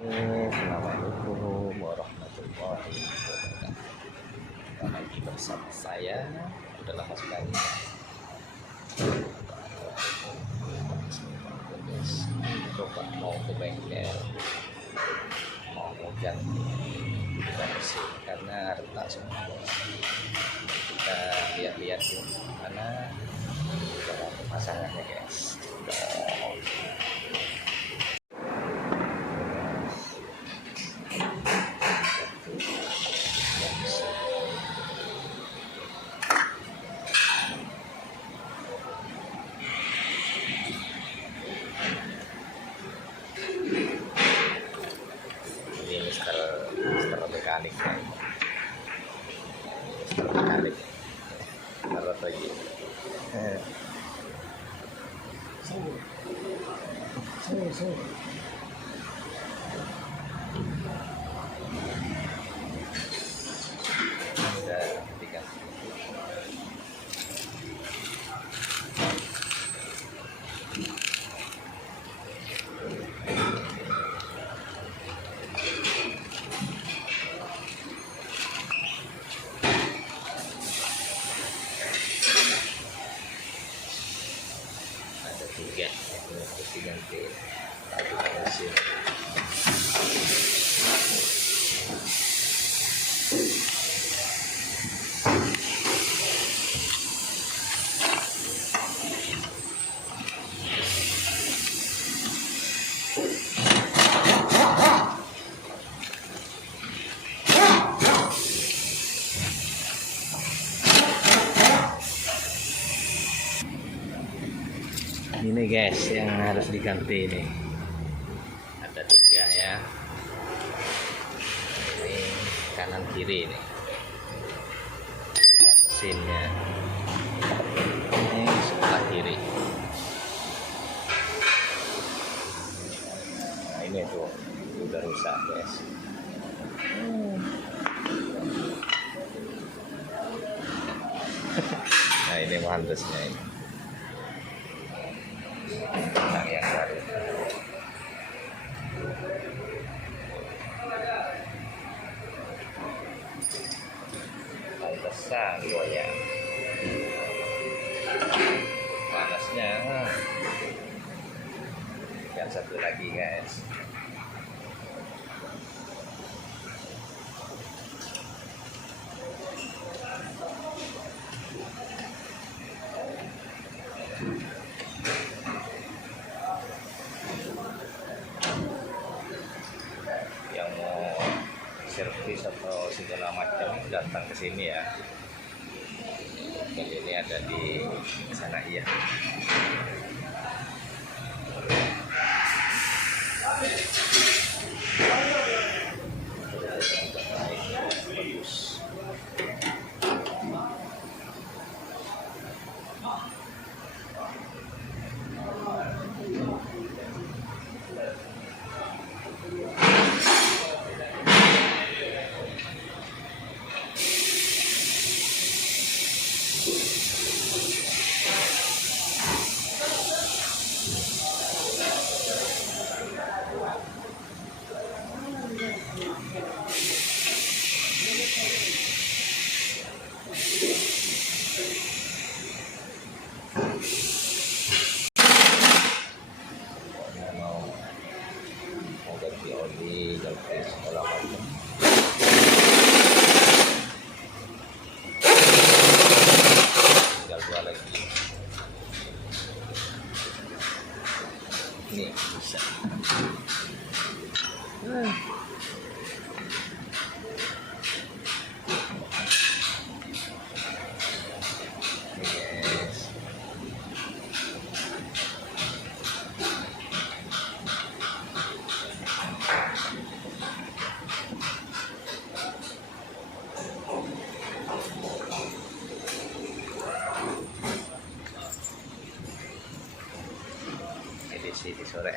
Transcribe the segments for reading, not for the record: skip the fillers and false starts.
Assalamualaikum warahmatullahi wabarakatuh. Lagi bersama saya udah lama sekali. Coba mau ke bengkel, mau ganti bensin karena retak semua. Kita lihat-lihat mana cara pemasangannya, guys. Mister mekanik taruh lagi udah tiga. Tiga harus diganti satu mesin. Ini guys yang harus diganti ini ada tiga ya, ini kanan kiri ini mesinnya, ini sebelah kiri. Nah ini tuh udah rusak guys. Nah ini handesnya ini yang baru. Pantesan goyang. Panasnya. Yang satu lagi guys. Servis atau segala macam datang ke sini ya. Jadi ini ada di sana iya. Bagus. Ganti oli, ganti segala macam. Tinggal dua lagi. Ini bisa. Di sore.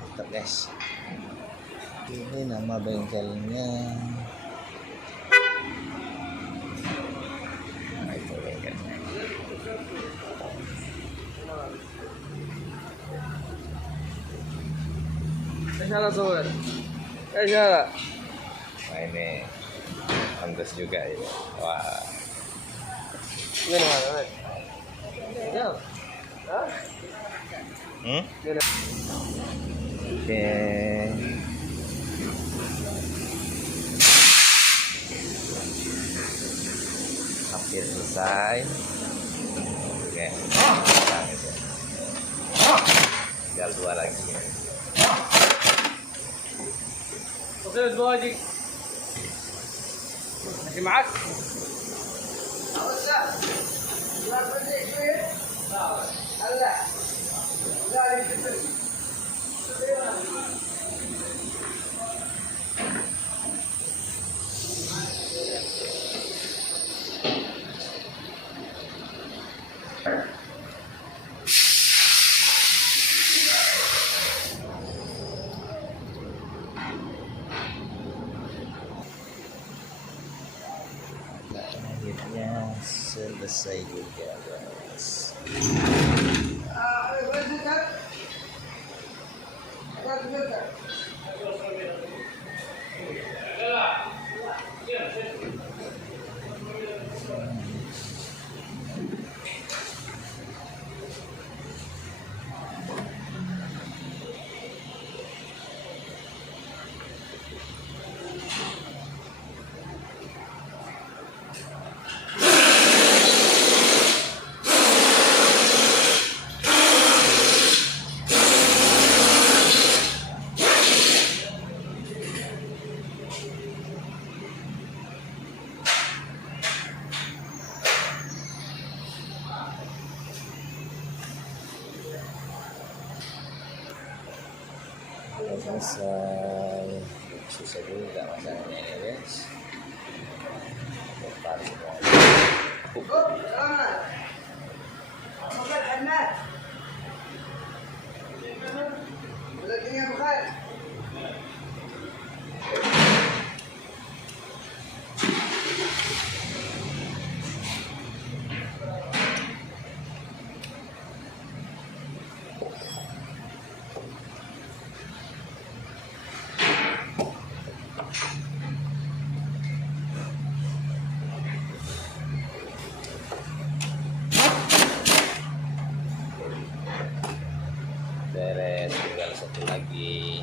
Mantap guys. Ini nama bengkelnya. Nah, itu bengkelnya. Salah sobat. Salah. Nah ini antus juga ini. Wah. Ini mana? Jauh. Hah? Oke. Hampir selesai. Oke. Nah, itu. Tinggal 2 lagi. Oke, 2 lagi. Masih معك؟ Akhirnya selesai juga guys. Selesai. Susah juga masalahnya ya guys. Bongkar semua. Beres, tinggal 1 lagi.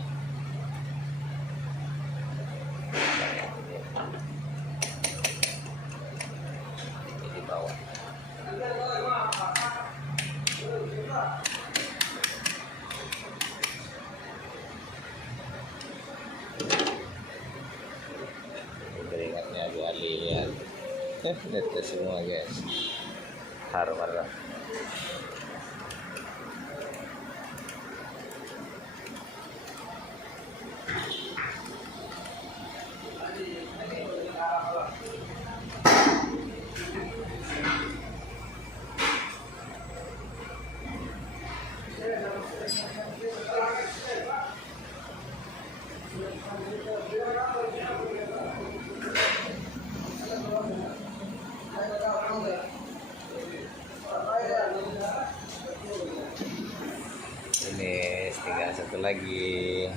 Ini di bawah. Keringatnya agak lihat. Netes semua guys. Harum marah. Ini tinggal 1 lagi.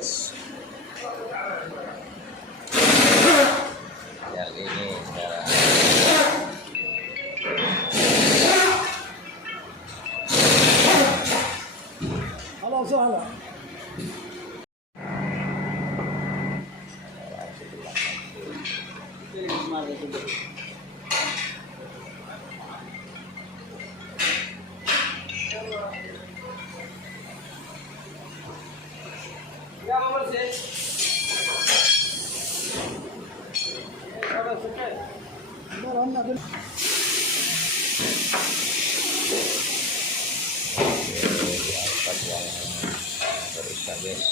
Yes. Yang ini sekarang. Halo, salah. Diangkat yang barusan guys.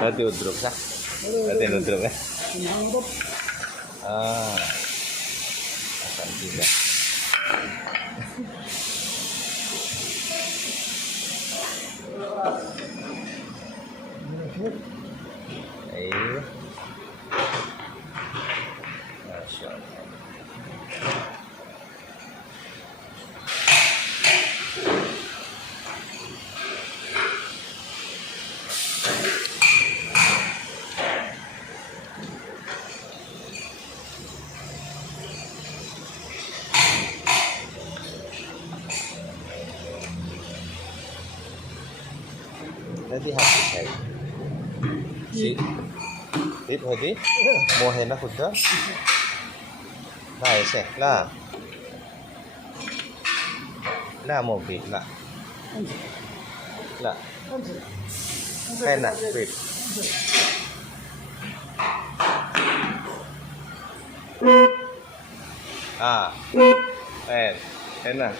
Berarti udruk sah? Berarti udruk ya? Ah, akan tidak. Ayo, Masya Allah. Nanti habis saya. Tiếp hơi tiếp. Mua thì nó phụt đó. Này sẽ là một vịt là phen vịt. À, phen là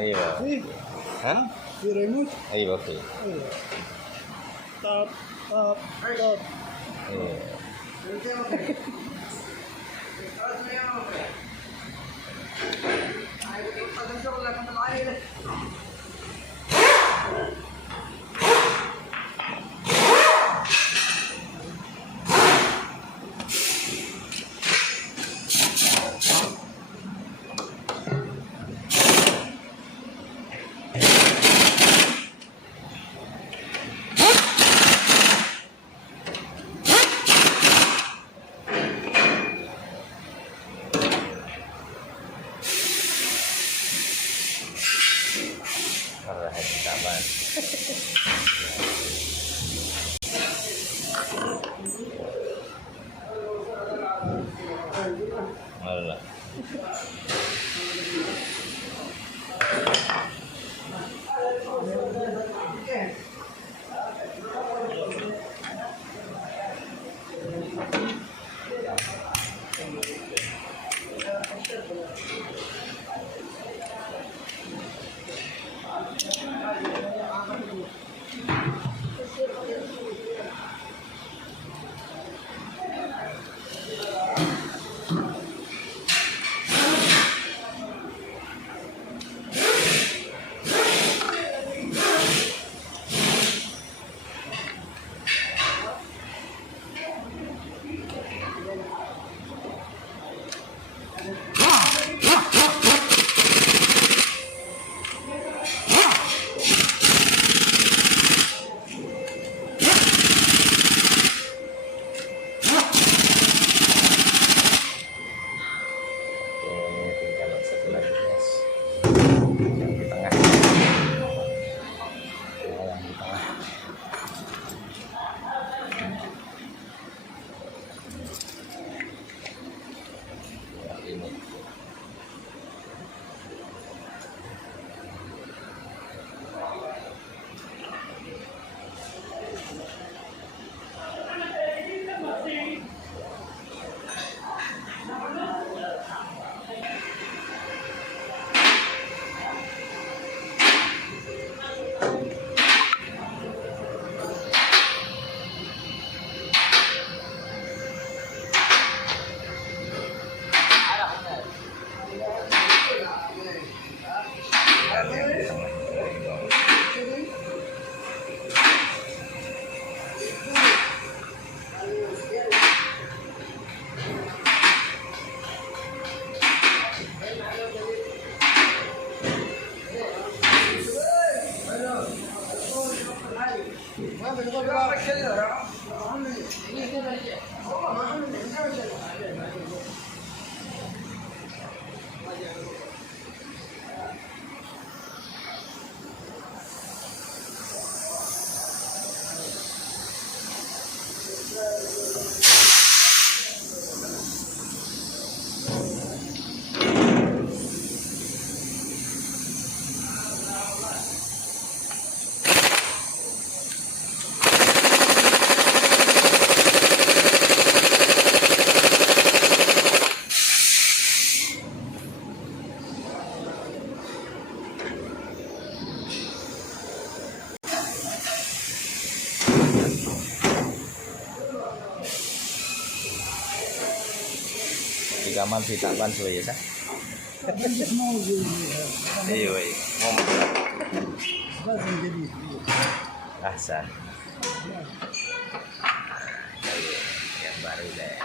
iya. Hah? Remote. Iya, oke. Top. Iya. Alright, taman. Alah. Di kamar ditakban suwe ya. Iya, iya. Mau masak. Ahsan. Ayo, yang baru deh.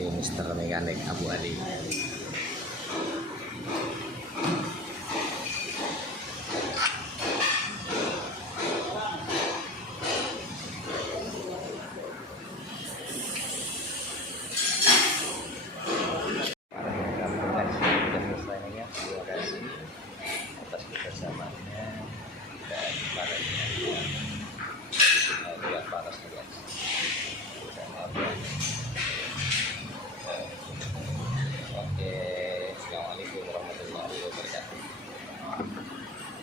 Ini Mister Mekanik Abu Ali. Terima kasih atas kebersamaannya dan para biar panas kalian.